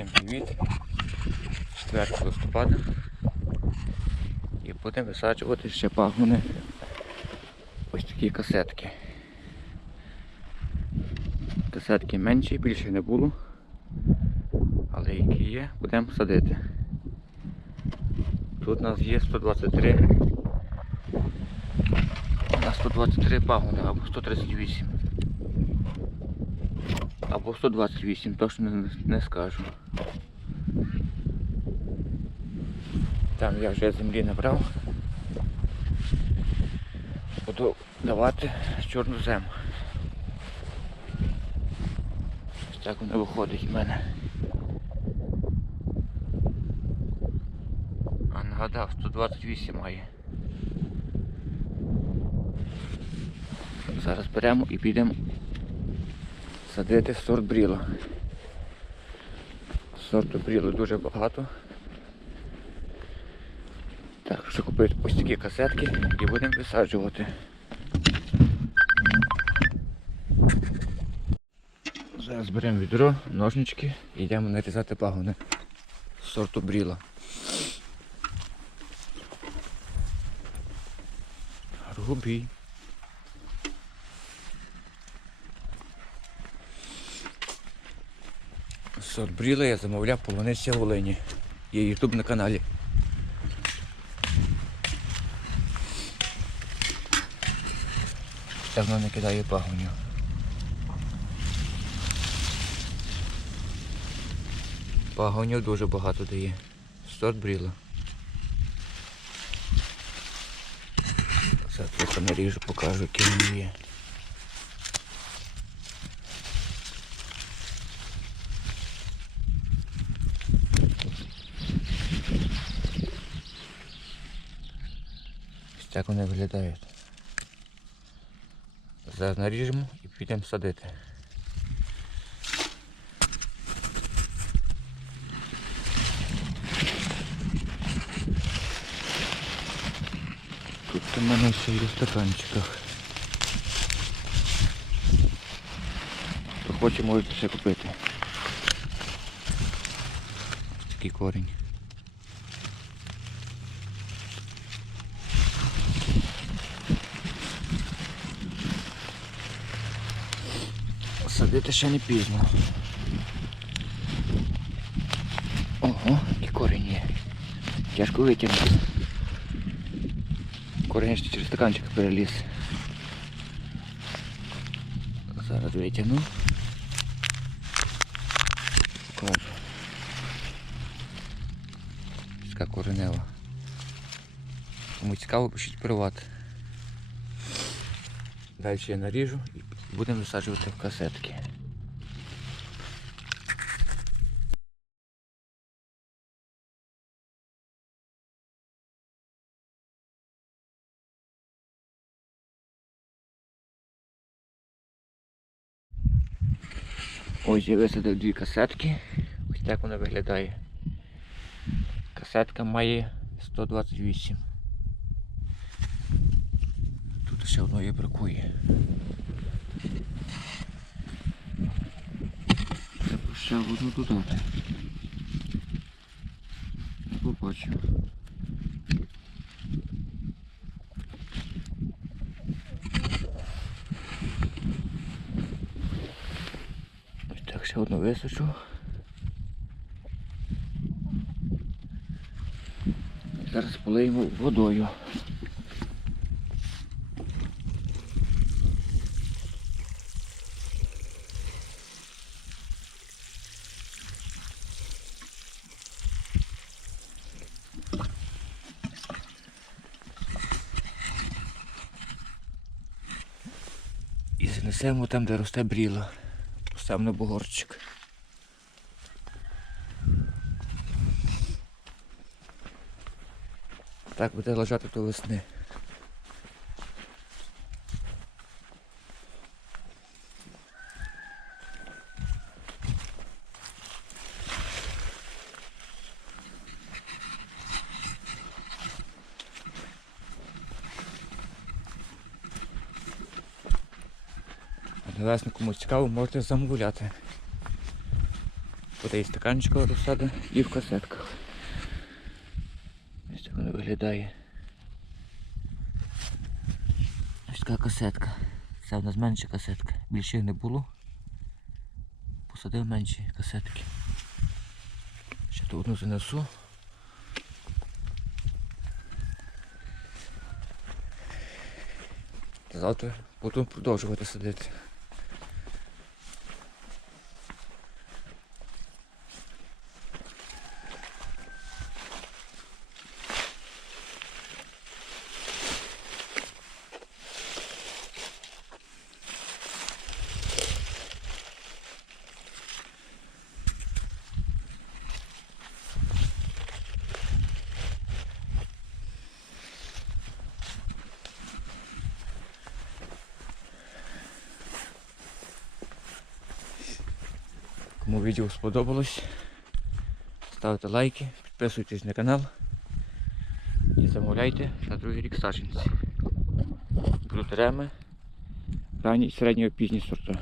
Всім привіт! 4 листопада. І будемо висаджувати ще пагони. Ось такі касетки. Касетки менші, більше не було. Але які є, будемо садити. Тут у нас є 123. На 123 пагони або 138. Або 128, точно не, не скажу. Там я вже землі набрав. Буду давати чорну зему. Ось так воно виходить в мене. А нагадав, 128 має. Зараз беремо і підемо садити сорт бріла. Сорту бріла дуже багато. Так, що купити ось такі касетки і будемо висаджувати. Зараз беремо відро, ножнички і йдемо нарізати пагони сорту бріла. Грубий. Сорт бріла я замовляв полуниця Волині. Є ютуб на каналі. Давно не кидаю пагонів. Пагонів дуже багато дає. Сорт бріла. Зараз трохи наріжу, покажу, який є. так вони виглядають. Зараз наріжемо і підемо садити. Тут у мене ще є в стаканчиках. Хто хоче, можете ще купити. Ось такий корінь. Садити ще не пізно. Ого, який корінь є. Тяжко витягнути. Корінь ще через стаканчик переліз. Зараз витягну. Покажу. Ось Така коренева. Кому цікаво, пишіть приват. Далі я наріжу і будемо висаджувати в касетки. Ось я висадив дві касетки. Ось так вона виглядає. Касетка має 128. Тут ще одної бракує. Треба ще одну додати. Побачив. Ось так ще одну височу. Зараз полиємо водою. І занесемо там, де росте бріло. Поставимо на бугорчик. Так буде лежати до весни. Весну комусь цікаво, можете замовляти. Вода із стаканчика розсада і в касетках. Ось так воно виглядає. Ось така касетка. Це в нас менша касетка. Більше їх не було. Посадив менші касетки. Ще тут одну занесу. Завтра буду продовжувати садити. Кому відео сподобалось, ставте лайки, підписуйтесь на канал і замовляйте на другий рік саджанці. Будуть реми, ранні, середньо пізні сорта.